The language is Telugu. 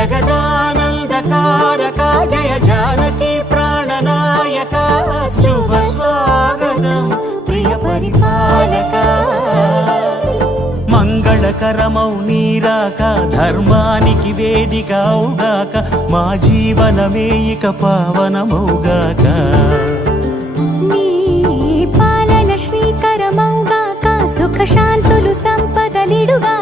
జగదానందకారక జయ జానకి ప్రాణనాయక శుభ స్వాగతం ప్రియ పరిపాలక మంగళకరమౌ నీరాక ధర్మానికి వేదిక అవుగాక మా జీవనమే ఇక పావనమౌగాక నీ పాలన శ్రీకరమౌగాక సుఖ శాంతులు సంపదలిడుగా